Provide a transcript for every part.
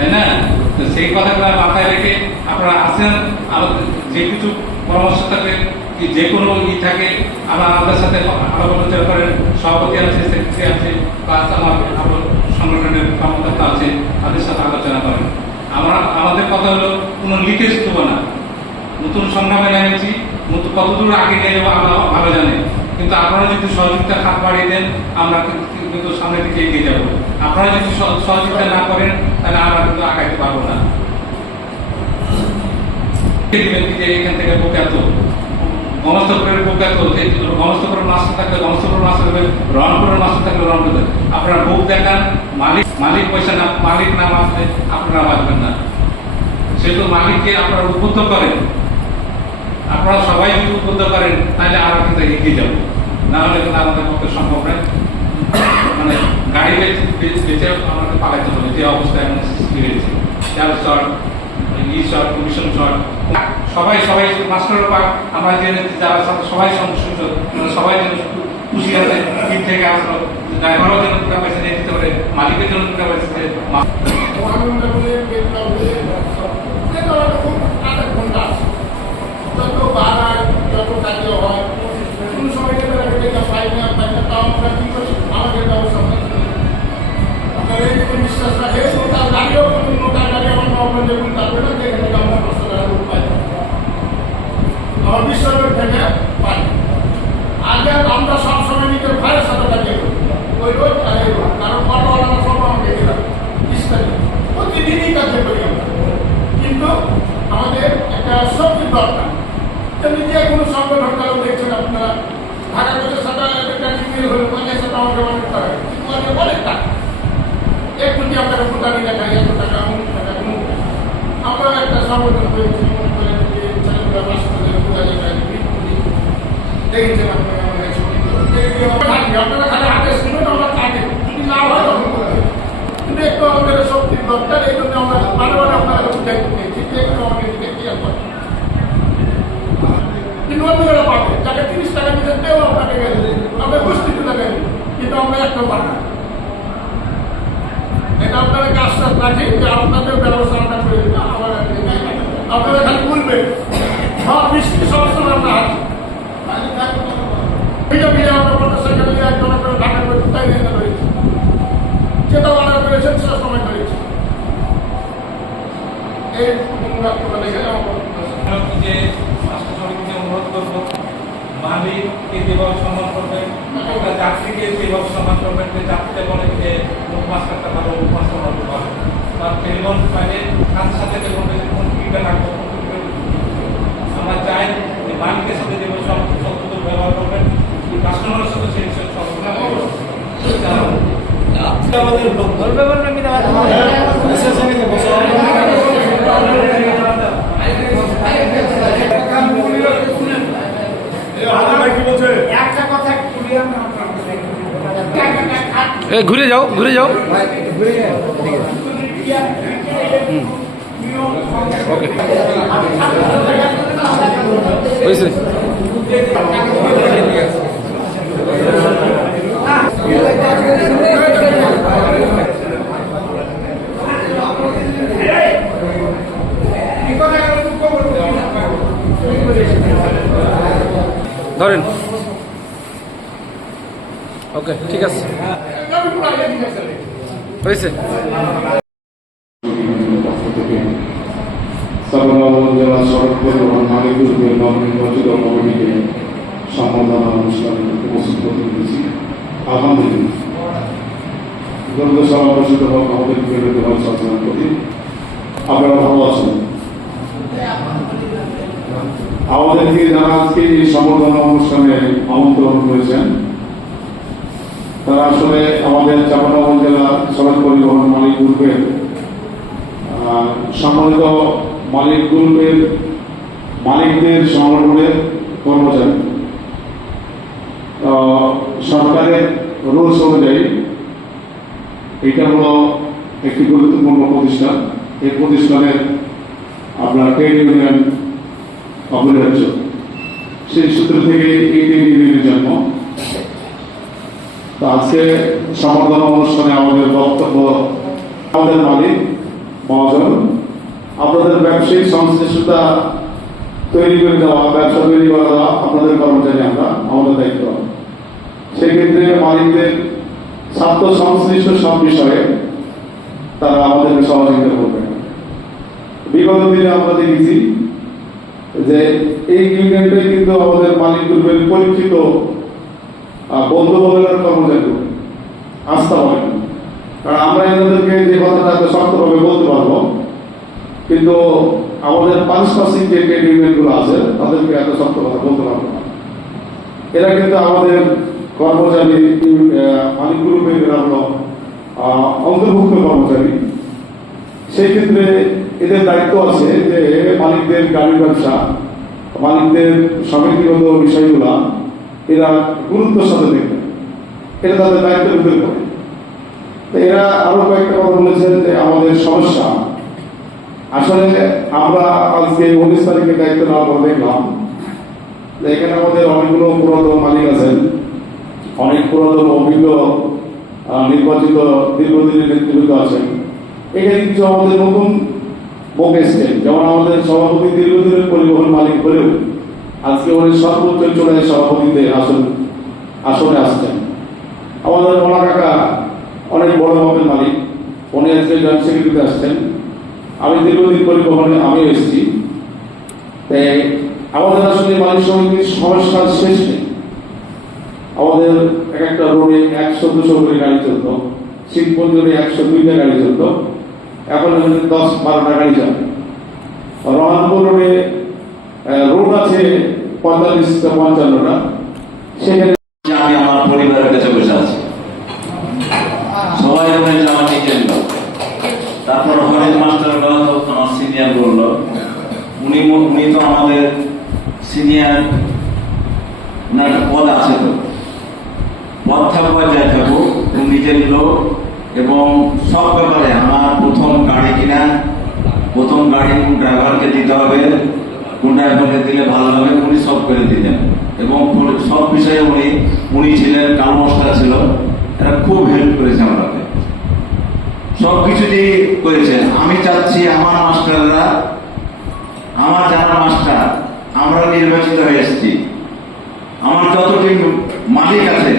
তাই না? তো সেই কথাগুলো মাথায় রেখে আপনারা আসেন, আমাদের যে কিছু পরামর্শ থাকে কি যে কোনো থাকে আমরা আমাদের সাথে আলোচনা করেন। সভাপতি আছে, সেক্রেটারি আছে, প্লাস আমার সংগঠনের কর্মকর্তা আছে, তাদের সাথে আলোচনা করেন। আমাদের কথা হলো কোনো লিকেজ দেবো না। নতুন সংগ্রামে নেমেছি, নতুন কতদূর আগে নিয়ে যাবো আমরা ভালো জানি, কিন্তু আপনারা যদি সহযোগিতার হাত বাড়িয়ে দেন আমরা কিন্তু সামনের দিকে এগিয়ে যাবো। আপনারা যদি সহযোগিতা না করেন তাহলে আমরা কিন্তু আগাইতে পারবো না। এখান থেকে প্রখ্যাত গণস্তপুরের প্রখ্যাত গণস্তপুরের মাস্টার থাকলে গণস্তপুরের মাস্টার থাকবে, রংপুরের মাস্টার থাকলে রংপুর। আপনারা বুক দেখান, মালিক পয়সা না, মালিক না বাঁচলে আপনারা বাঁচবেন না। সেহেতু মালিককে আপনারা উদ্বুদ্ধ করেন। আপনারা সবাই যদি উদ্বুদ্ধ করেন তাহলে আমরা কিন্তু এগিয়ে যাবো, না হলে কিন্তু আমাদের পক্ষে সম্ভব নয়। মানে গাড়ি বেঁচে আমাদের পালাইতে হবে, যে অবস্থায় আমরা সৃষ্টি হয়েছে। তেল শর্ট, শর্ট, কমিশন শর্ট, সবাই মাস্টারের পাক আমরা যে যারা সবাই সবাই যেন খুশি আছে। দিক থেকে আসলো ড্রাইভারও যেন টাকা পয়সা নিয়ে দিতে পারে, মালিকের জন্য টাকা পয়সা বিশ্বাস রাখে তার গাড়িও তার গাড়ি আমার নবন দেখুন তারপরে আমার বিশ্বাসের থেকে পাই। আগে আমরা সবসময় নিজের ভাইয়ের সাথে থাকে ওই রোজ আর এই রোজ, কারণ অটোওয়ালা সব আমাকে দিলাম ইস্তারি প্রতিদিনই কাজে করি আমরা। কিন্তু আমাদের একটা শক্তির দরকার। তেমনি যে কোনো সংগঠন কারো দেখছেন আপনারা ঢাকা কোচের সাথে একটা জিমেল হলো কোচের সাথে আমাকে অনেক টাকা অনেক টাকা একটু কি আপনারা ভুটানি দেখাই এত টাকা অমুক টাকা অমুক। আমরা একটা সংগঠন হয়েছি মনে করেন যে ছেলেগুলো বাসা দেখেছেন আপনারা আমাদের ছবি আপনারা খালি হাতে শুনুন, আমরা কাটে যদি লাভ হয় তখন কিন্তু একটু আমাদের শক্তির দরকার। এই জন্য আমরা বারবার আপনারা দায়িত্ব নিয়েছি যে একটু আমাকে দিকে ক্লিয়ার করেন। কিন্তু অন্যরা পাবে যাকে 30 টাকা দিতে দেও আপনাকে আমরা গোষ্ঠীতে দেবেন, কিন্তু আমরা একটা পাবো। এটা আপনাদেরকে আশ্বাস রাখি যে আপনাদের ব্যবস্থা আমরা করে দিব। আবার আপনারা খালি বলবেন সব বৃষ্টি সমস্ত আমরা হাত যেটা অর্ডার করেছেন সেটা সময় করেছে। অনুরোধ করবো মালিককে যেভাবে সম্মান করবেন, একটা যাত্রীকে যেভাবে সম্মান করবেন, যে যাত্রীতে বলে যে মুখ মাস্টারটা ভালো, মুখ মাস্টার ভালো ভালো তার টেলিফোন পাইলে সাথে সাথে বলবে যে কোন টিকিটটা রাখবো। আমরা চাই যে মালিকের সাথে যেভাবে সত্য ব্যবহার করবেন, কাস্টমারের সাথে সেই সচেতনা করবেন। ঘুরে যাও ওকে হয়েছে। ধরেন ওকে ঠিক আছে হয়েছে। জেলা সড়ক পরিবহন মালিকদের নবনির্বাচিত কমিটিকে সম্বর্ধনা অনুষ্ঠানে উপস্থিত করতে পেরেছি। আলহামদুলিল্লাহ গত সভাপতি আমাদের প্রতি আপনারা ভালো আছেন। আমাদেরকে যারা আজকে এই সম্বর্ধনা অনুষ্ঠানে আমন্ত্রণ করেছেন তারা আসলে আমাদের চাঁপাইনবাবগঞ্জ জেলা সড়ক পরিবহন মালিক গ্রুপের সম্মানিত মালিক গ্রুপের মালিকদের সংগঠনের কর্মচারী। সরকারের রুলস অনুযায়ী এটা হলো একটি গুরুত্বপূর্ণ প্রতিষ্ঠান। এই প্রতিষ্ঠানের আপনার ট্রেড ইউনিয়ন অপরিহার্য, সেই সূত্র থেকে এই ট্রেড ইউনিয়নের জন্ম। তো আজকে সম্বর্ধনা অনুষ্ঠানে আমাদের বক্তব্য আমাদের মালিক মহাজন, আপনাদের ব্যবসায়িক সংশ্লিষ্টতা তৈরি করে দেওয়া, ব্যবসা তৈরি করে দেওয়া আপনাদের কর্মচারী আমরা, আমাদের দায়িত্ব। সেক্ষেত্রে মালিকদের স্বার্থ সংশ্লিষ্ট সব বিষয়ে তারা আমাদেরকে সহযোগিতা করবে। বিগত দিনে আমরা দেখেছি যে এই ইউনিয়নটাই কিন্তু আমাদের মালিক গ্রুপের পরীক্ষিত বন্ধু ভবনের কর্মচারী গ্রুপ, আস্থা বলেন। কারণ আমরা এনাদেরকে যে কথাটা এত শক্তভাবে বলতে পারবো, কিন্তু আমাদের পারিপার্শ্বিক যে ট্রেড ইউনিয়নগুলো আছে তাদেরকে এত শক্ত কথা বলতে পারবো না। এরা কিন্তু আমাদের কর্মচারী মালিক গ্রুপের এরা হলো অন্তর্ভুক্ত কর্মচারী। সেই ক্ষেত্রে এদের দায়িত্ব আছে যে মালিকদের গাড়ি ব্যবসা, মালিকদের সমিতিগত বিষয়গুলা এরা গুরুত্বের সাথে দেখবে, এটা তাদের দায়িত্বের ভিতরে পড়ে। এরা আরো কয়েকটা কথা বলেছেন যে আমাদের সমস্যা, আসলে আমরা আজকে 19 তারিখে দায়িত্ব নেওয়ার পর দেখলাম যে এখানে আমাদের অনেকগুলো পুরাতন মালিক আছেন, অনেক পুরাতন অভিজ্ঞ নির্বাচিত দীর্ঘদিনের নেতৃবৃন্দ আছেন। এখানে কিছু আমাদের নতুন মুখ এসছেন, যেমন আমাদের সভাপতি দীর্ঘদিনের পরিবহন মালিক হলেও আজকে উনি সর্বোচ্চ চূড়ায় সভাপতিতে আসনে আসছেন। আমাদের মোলা কাকা অনেক বড় মাপের মালিক, উনি আজকে জয়েন্ট সেক্রেটারিতে আসছেন। আমি দীর্ঘদিন পরিবহনে আমিও এসেছি। তাই আমাদের আসলে মালিক সমিতির সমস্যার শেষ নেই। আমাদের এক একটা রোডে 100-200 করে গাড়ি চলত, শীতপঞ্জ রোডে 102টা গাড়ি চলত, এখন 10-12টা গাড়ি চলে। রহনপুর রোডে রোড আছে 45-55টা, সেখানে আমি আমার পরিবারের কাছে বসে আছি, সবাই মনে হচ্ছে আমার নিজের লোক। তারপর হরেন মাস্টার আমার সিনিয়র বললো, উনি তো আমাদের সিনিয়র, ওনার একটা পদ আছে, তো পদ থাকবো যাই থাকুক নিজের লোক। এবং সব ব্যাপারে আমার প্রথম গাড়ি কিনা, প্রথম গাড়ি কোন ড্রাইভারকে দিতে হবে, কোন ড্রাইভারকে দিলে ভালো হবে, উনি সব করে দিতেন। এবং সব বিষয়ে উনি ছিলেন, কালো মাস্টার ছিল, এরা খুব হেল্প করেছে আমাকে, সব কিছু দিয়ে করেছে। আমি চাচ্ছি আমার মাস্টাররা, আমার যারা মাস্টার, আমরা নির্বাচিত হয়ে এসেছি, আমার যতটি মালিক আছে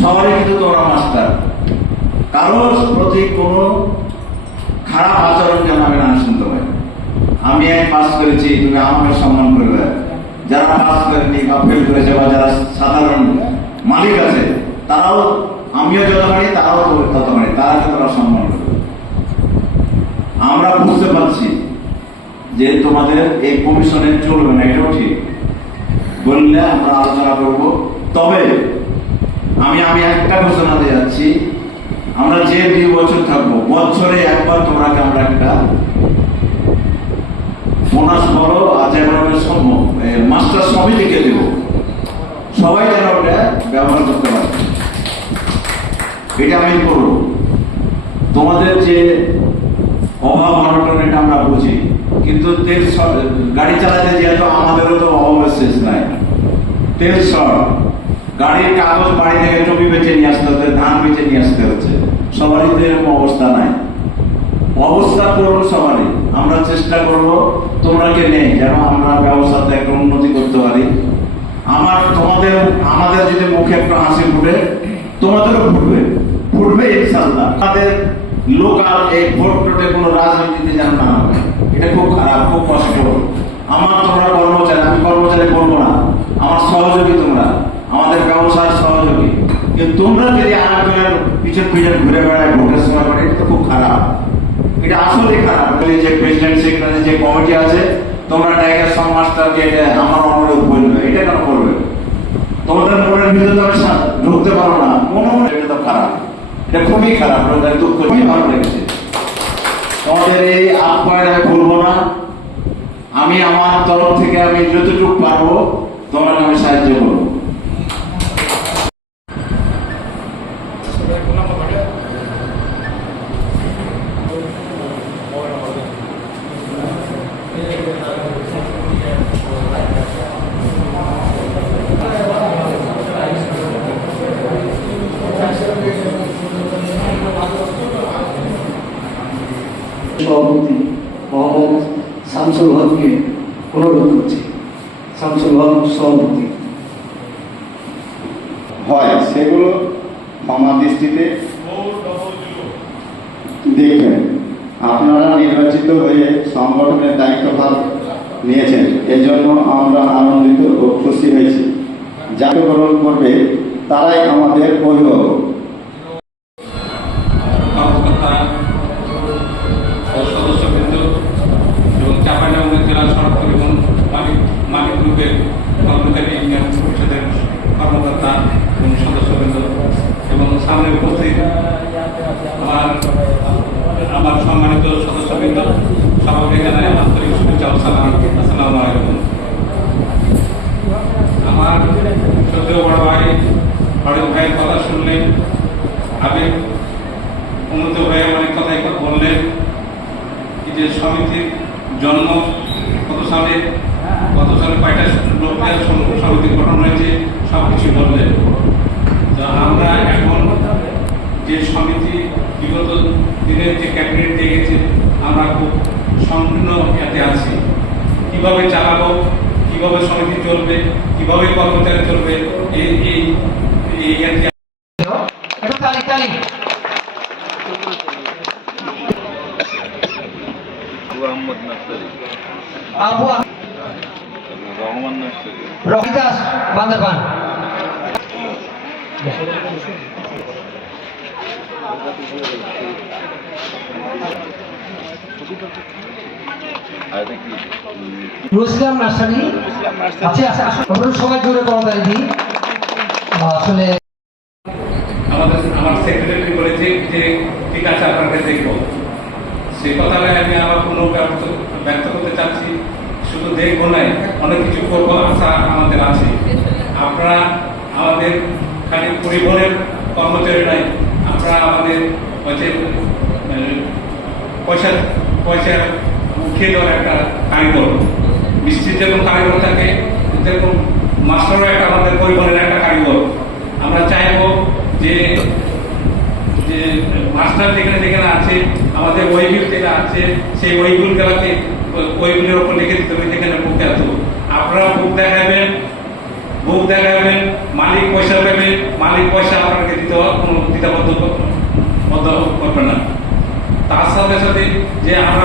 সবারই কিন্তু তোমরা মাস্টার। কারোর প্রতি কোনো খারাপ আচরণ যেন আমি না শুনতে পাই। আমি পাস করেছি, তুমি আমাকে সম্মান করবে। যারা পাস করেনি বা ফেল করেছে বা যারা সাধারণ মালিক আছে তারাও, আমিও যত পারি তারাও তত পারি, তারাকে তারা সম্মান করবে। আমরা বুঝতে পারছি যে তোমাদের এই কমিশনে চলবে না, এটাও ঠিক বললে আমরা আলোচনা করব। তবে আমি একটা ঘোষণা দিয়ে যাচ্ছি, আমরা যে 2 বছর থাকবো, বছরে একবার তোমরাকে আমরা একটা বোনাস বলো মাস্টার সমিতিকে দেব, সবাই যেন ওটা ব্যবহার করতে পারে। এটা আমি করবো। তোমাদের যে অভাব অনটন এটা আমরা বুঝি, কিন্তু তেল গাড়ি চালাতে যেহেতু আমাদেরও তো অভাবের শেষ নাই। তেল শর্ট, গাড়ির কাগজ বাড়ি থেকে জমি বেঁচে নিয়ে আসতে হচ্ছে, ধান বেঁচে নিয়ে আসতে হচ্ছে, সবারই তো এরকম অবস্থা নাই। অবস্থা করুন সবারই, আমরা চেষ্টা করবো তোমরা কে নেই যেন আমরা ব্যবসাতে একটা উন্নতি করতে পারি। আমাদের যদি মুখে একটা হাসি ফুটে, তোমাদেরও ফুটবে ইনশাআল্লাহ। আমাদের লোকাল এই ভোট টোটে কোনো রাজনীতিতে যেন না হবে, এটা খুব খারাপ, খুব কষ্ট। তোমরা কর্মচারী, আমি কর্মচারী বলবো না, আমার সহযোগী তোমরা, আমাদের ব্যবসার সহযোগী। কিন্তু তোমরা যদি আরেকজনের পিছন ঘুরে বেড়ায় ভোটের সময় করে, এটা তো খুব খারাপ, এটা আসলে খারাপ। যে প্রেসিডেন্ট সেক্রেটারি যে কমিটি আছে, তোমরা টাইগার সং মাস্টার যে আমার অনুরোধ বলবে, এটা কেন করবে? তোমাদের মনের ভিতরে তো ঢুকতে পারো না, মনে এটা তো খারাপ, এটা খুবই খারাপ, দুঃখ খুবই ভালো লেগেছে। তোমাদের এই আপ্যায়ন আমি ভুলবো না। আমি আমার তরফ থেকে আমি যতটুকু পারবো তোমাকে আমি সাহায্য করবো। সব সভাপতি মোহাম্মদ শামসুল হককে অনুরোধ করছি। শামসুল হক সভাপতি। হয় সেগুলো ক্ষমা দৃষ্টিতে দেখবেন। আপনারা নির্বাচিত হয়ে সংগঠনের দায়িত্বভার নিয়েছেন, এজন্য আমরা আনন্দিত ও খুশি হয়েছি। যাকে গ্রহণ করবে তারাই আমাদের অভিভাবক। কর্মকর্তা ও সদস্যবৃন্দ এবং চাঁপাইনবাবগঞ্জ জেলা সড়ক পরিবহন মালিক গ্রুপের কর্মচারী ইউনিয়ন পরিষদের কর্মকর্তা এবং সদস্যবৃন্দ এবং সামনে উপস্থিত আমার সম্মানিত সদস্যবৃন্দ, সবাইকে জানাই আন্তরিক শুভেচ্ছা ও সালাম। আসসালামু আলাইকুম। আমার শ্রদ্ধেয় বড় ভাই হরিণ ভাইয়ের কথা শুনলে আবেগ উন্নত হয়ে অনেক কথাই বললেন। এই যে সমিতির জন্ম কত সালে কয়টা লোকের সমিতি গঠন হয়েছে সব কিছু বললেন। তো আমরা এখন যে সমিতি বিগত দিনের যে ক্যাবিনেট দিয়ে গেছে, আমরা খুব সংকীর্ণ এতে আছি। কিভাবে চালাবো, কিভাবে সমিতি চলবে, কিভাবে কর্মচারী চলবে, এই এই এই আবু রহিদাস বান্দরবান। রুসলাম নার্সারি। আচ্ছা আচ্ছা, আমরা সবাই জোরে করতালি দিই। আসলে আমার সেক্রেটারি বলেছে যে ঠিক আছে আপনাকে দেখবো। সেই কথাটা আমি আমার কোনো ব্যক্ত করতে চাচ্ছি। শুধু দেখবো নাই, অনেক কিছু করবো আশা আমাদের আছে। আপনারা আমাদের খালি পরিবহনের কর্মচারী নাই, আপনারা আমাদের পয়সা উঠিয়ে দেওয়ার একটা কারিগর। মিস্ত্রির যেরকম কারিগর থাকে, যেরকম মাস্টারও একটা আমাদের পরিবহনের একটা কারিগর। আমরা চাইবো যে মাস্টার যেখানে যেখানে আছে, আমাদের ওইগুলো যেটা আছে, সেই ওইগুলোর ওপর লিখে দিতে হবে যেখানে বুক আছে। আপনারা বুক দেখাবেন, মালিক পয়সা পাবে, মালিক পয়সা আপনাকে দিতে হবে, কোনো দ্বিধাবদ্ধ করবে না। তার সাথে সাথে যে আমরা